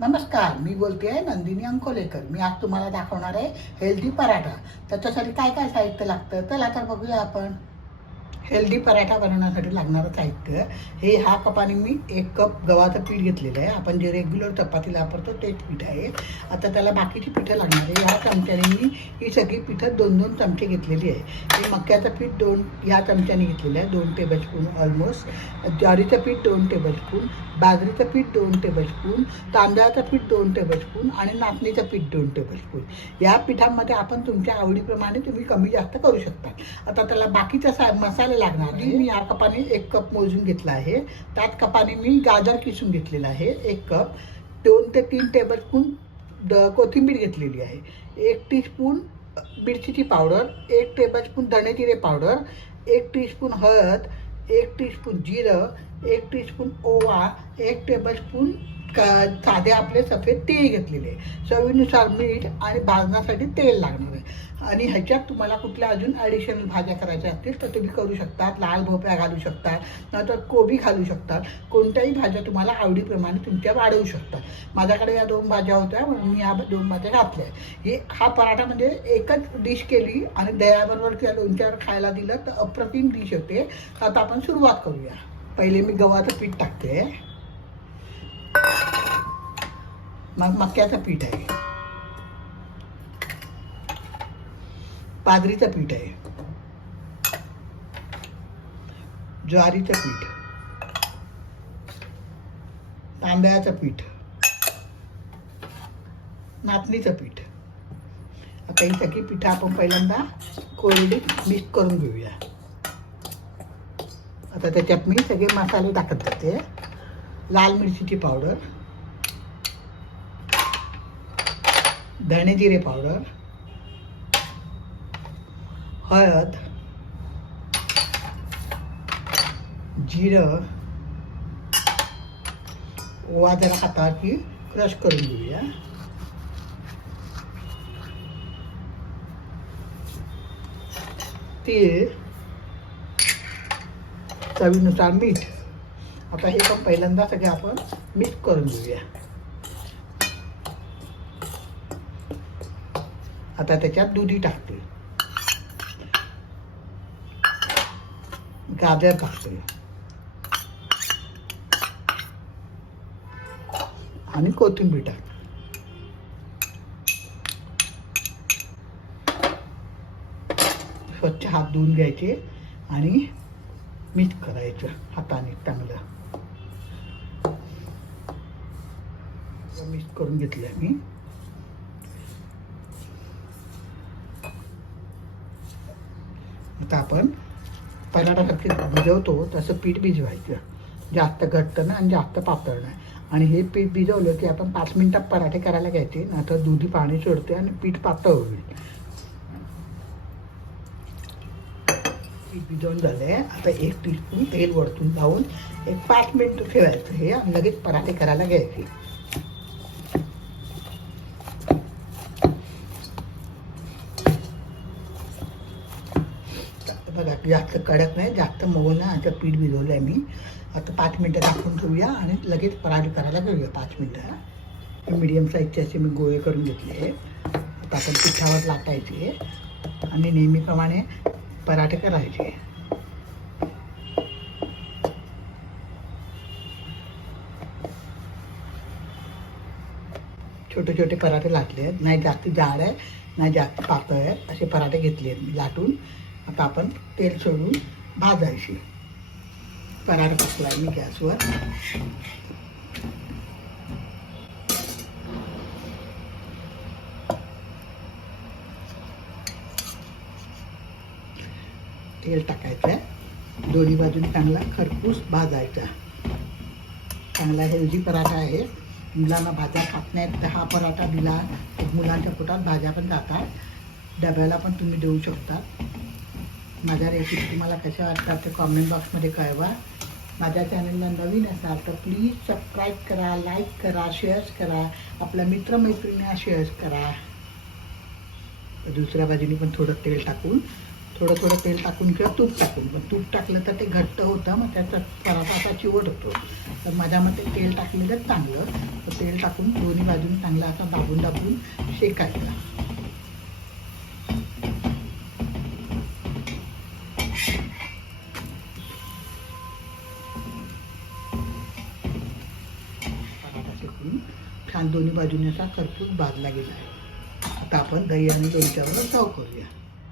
नमस्कार, मी बोलतेय नंदिनी अंकोलेकर. मी आज तुम्हाला दाखवणार आहे हेल्दी पराठा. त्याच्यासाठी काय काय साहित्य लागतं चला तर बघूया आपण. हेल्दी पराठा बनवण्यासाठी लागणारं साहित्य हे ह्या कपाने मी 1 कप गव्हाचं पीठ घेतलेलं आहे. आपण जे रेग्युलर चपातीला वापरतो तेच पीठ आहे. आता त्याला बाकीची पिठं लागणार आहे. ह्या चमच्याने मी ही सगळी पिठं 2-2 चमचे घेतलेली आहे. हे मक्याचं पीठ 2 ह्या चमच्याने घेतलेलं आहे, 2 टेबलस्पून ऑलमोस्ट. ज्वारीचं पीठ 2 टेबलस्पून, बाजरीचं पीठ 2 टेबलस्पून, तांदळाचं पीठ 2 टेबलस्पून आणि नाचणीचं पीठ 2 टेबलस्पून. या पिठामध्ये आपण तुमच्या आवडीप्रमाणे तुम्ही कमी जास्त करू शकता. आता त्याला बाकीचा मसाले लागणार आहे. मी या कपाने 1 कप मोजून घेतला आहे. त्याच कपाने मी गाजर किसून घेतलेला आहे 1 कप. 2 ते 3 टेबलस्पून कोथिंबीर घेतलेली आहे. 1 टीस्पून मिरचीची पावडर, 1 टेबलस्पून धणे जिरे पावडर, 1 टीस्पून हळद, 1 टीस्पून जिरं, 1 टीस्पून ओवा, 1 टेबलस्पून साधे आपले सफेद तीळ घेतलेले, चवीनुसार मीठ आणि भाजण्यासाठी तेल लागणार आहे. आणि ह्याच्यात तुम्हाला कुठल्या अजून ॲडिशनल भाज्या करायच्या असतील तर तुम्ही करू शकतात. लाल भोपळा घालू शकतात, नंतर कोबी घालू शकतात. कोणत्याही भाज्या तुम्हाला आवडीप्रमाणे तुमच्या वाढवू शकतात. माझ्याकडे या 2 भाज्या होत्या म्हणून मी या 2 भाज्या घातल्या. हा पराठा म्हणजे एकच डिश केली आणि दह्याबरोबर किंवा लोणच्यावर खायला दिलं तर अप्रतिम डिश होते. आता आपण सुरुवात करूया. पहिले मी गव्हाचं पीठ टाकते, मग मक्याचं पीठ आहे, बाजरीचं पीठ आहे, ज्वारीचं पीठ, तांदळाचं पीठ, नाचणीचं पीठ. आता ही सगळी पिठं आपण पहिल्यांदा कोरडी मिक्स करून घेऊया. आता त्याच्यात मी सगळे मसाले टाकत जाते. लाल मिरचीची पावडर, धणे जिरे पावडर, हळद, जिरं, ओवा जरा हाताची क्रश करून घेऊया. तीळ, चवीनुसार मीठ. आता हे पण पहिल्यांदा सगळे आपण मिक्स करून घेऊया. आता त्याच्यात दुधी टाकते, गाजर टाकते आणि कोथिंबीर टाकते. स्वच्छ हात धुवून घ्यायचे आणि मिक्स करायचं हाताने चांगलं. मिक्स करून घेतलं मी. आता आपण पराठासाठी भिजवतो तसं पीठ भिजवायचं. जास्त घट्ट नाही आणि जास्त पातळ नाही. आणि हे पीठ भिजवलं की आपण 5 मिनिटात पराठे करायला घ्यायचे, नाहीतर दुधी पाणी सोडते आणि पीठ पातळ होईल. पीठ भिजवून झालंय. आता 1 टीस्पून तेल वरतून लावून 5 मिनिटं ठेवायचं हे आणि लगेच पराठे करायला घ्यायचे. बघा जास्त कडक नाही, जास्त मऊ नाही. आता पीठ भिजवलं आहे मी. आता 5 मिनिटं टाकून ठेवूया आणि लगेच पराठे करायला घेऊया 5 मिनिटं. मीडियम साईजचे असे मी गोळे करून घेतले. आता आपण पिठावर लाटायचे आणि नेहमीप्रमाणे पराठे करायचे. छोटे छोटे पराठे लाटले आहेत. नाही जास्त जाड आहे नाही जास्त पातळ आहे, असे पराठे घेतले आहेत मी लाटून. आता आपण तेल सोडून भाजायची. पराठा टाकलाय मी गॅसवर. तेल टाकायचं, दोन्ही बाजूने चांगला खरपूस भाजायचा. चांगला हेल्दी पराठा आहे. मुलांना भाज्या खात नाहीत तर हा पराठा दिला तर मुलांच्या पोटात भाज्या पण जातात. डब्याला पण तुम्ही देऊ शकता. माझ्या रेसिपी तुम्हाला कशा वाटतात ते कॉमेंट बॉक्समध्ये कळवा. माझ्या चॅनलला नवीन असाल तर प्लीज सबस्क्राईब करा, लाईक करा, शेअर्स करा, आपल्या मित्रमैत्रिणींना शेअर्स करा. दुसऱ्या बाजूने पण थोडं तेल टाकून थोडं थोडं तेल टाकून किंवा तूप टाकून, पण तूप टाकलं तर ते घट्ट होतं, मग त्याचा पराठा असा चिवट होतो. तर माझ्या मते तेल टाकलेलं चांगलं. तर तेल टाकून दोन्ही बाजून चांगला असा दाबून दाबून शेकायचा. पराठा शेकून छान दोन्ही बाजूने असा खरपूस भाजला गेला आहे. आता आपण दही आणि लोणच्याबरोबर सर्व करूया.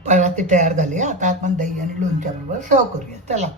पराठे तयार झाले. आता आपण दही आणि लोणच्याबरोबर सर्व करूया. चला.